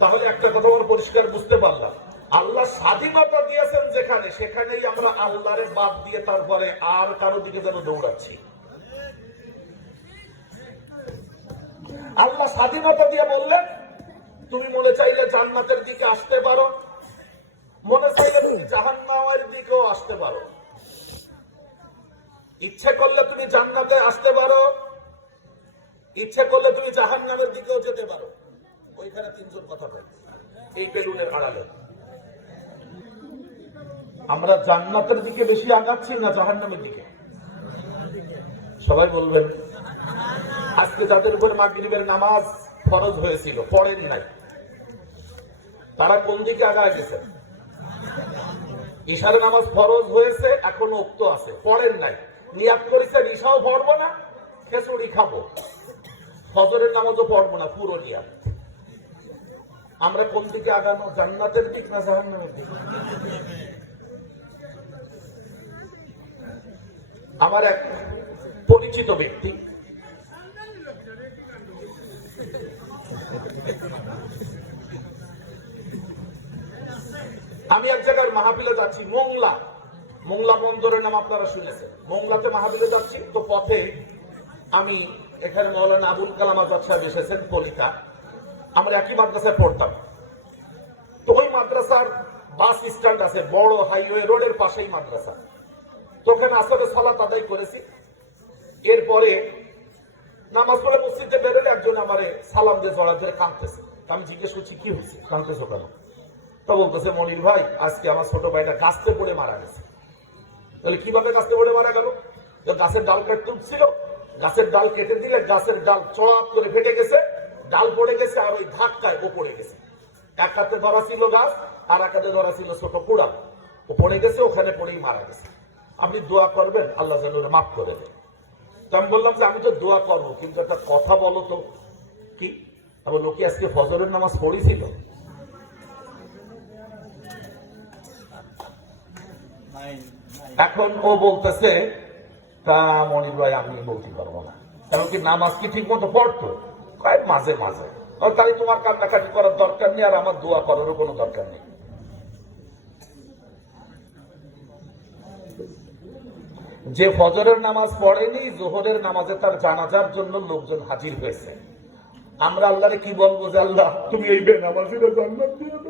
তাহলে একটা কথা আমরা পরিষ্কার বুঝতে পারলাম। আল্লাহ স্বাধীনতা দিয়েছেন যেখানে, সেখানেই আমরা আল্লাহরে বাদ দিয়ে তারপরে আর কারও দিকে যেন দৌড়াচ্ছি। আল্লাহ স্বাধীনতা দিয়ে বললেন, তুমি মনে চাইলে জান্নাতের দিকে আসতে পারো, মনে চাইলে তুমি জাহান্নামের দিকেও আসতে পারো। ইচ্ছে করলে তুমি জান্নাতে আসতে পারো ইচ্ছে করলে তুমি জাহান্নামের দিকেও যেতে পারো। ওইখানে তিনজন কথা বলে এই বেলুনের আড়ালে। আমরা জান্নাতের দিকে বেশি আগাচ্ছি না জাহান্নামের দিকে? সবাই বলবেন, আজকে যাদের উপর মাগরিবের নামাজ ফরজ হয়েছিল, পড়েন নাই। তারা কোন দিকে আগায় গেছে? ঈশার নামাজ ফরজ হয়েছে, এখনও উক্ত আছে। পড়েন নাই। নিয়াত করেছেন, ঈশাও পড়ব না, খেচুড়ি খাব। ফজরের নামাজও পড়ব না পুরো নিয়াত আমরা কোন দিকে আগানো? জান্নাতের দিক না জাহান্নামের দিক? আমার এক পরিচিত ব্যক্তি। আমি এক জায়গার মাহফিলে যাচ্ছি, মোংলা। মোংলা বন্দরের নাম আপনারা শুনেছেন। মোংলাতে মাহফিলে যাচ্ছি, তো পথে আমি এখানে মৌলানা আবুল কালাম আজাদ সাহেব এসেছেন কলিকা আমরা একই মাদ্রাসায় পড়তাম। তো ওই মাদ্রাসার বাস স্ট্যান্ড আছে, বড় হাইওয়ে রোডের পাশেই মাদ্রাসা। তো ওখানে আসলে সালাত আদায় করেছি। এরপরে নামাজ পড়ে মসজিদে বেরোলে একজন আমারে সালাম দিয়ে জড়া ধরে কাঁদতেছে। আমি জিজ্ঞেস করছি, কি হয়েছে? কাঁদতেছো কেন? তো বলতেছে, মনির ভাই, আজকে আমার ছোট ভাইটা গাছতে পড়ে মারা গেছে। তাহলে কীভাবে গাছতে পড়ে মারা গেল? গাছের ডাল কাটতে উঠছিল গাছের ডাল কেটে দিলে গাছের ডাল চড়াত করে ফেটে গেছে ডাল পড়ে গেছে আর ওই ধাক্কায় ও পড়ে গেছে। এক হাতে ধরা ছিল গাছ আর এক হাতে ধরা ছিল ছোট কুড়াল। ও পড়ে গেছে ওখানে পড়েই মারা গেছে। আপনি দোয়া করবেন আল্লাহ যেন মাফ করে দেবে তো আমি বললাম যে আমি তো দোয়া করব কিন্তু একটা কথা বলো তো। কি? আবার লোকে আজকে ফজরের নামাজ পড়েছিল? এখন ও বলতেছে তা মনির ভাই আমি বলতে পারব না। কারণ কি নামাজ কি ঠিক মতো পড়তো? মাঝে মাঝে। তাই তোমার কান্নাকাটি করার দরকার নেই, আর আমার দোয়া করারও কোনো দরকার নেই। যে ফজরের নামাজ পড়েনি, জোহরের নামাজে তার জানাজার জন্য লোকজন হাজির হয়েছে। আমরা আল্লাহরে কি বলব যে আল্লাহ, তুমি এই বেনামাজিরা জান্নাত দাও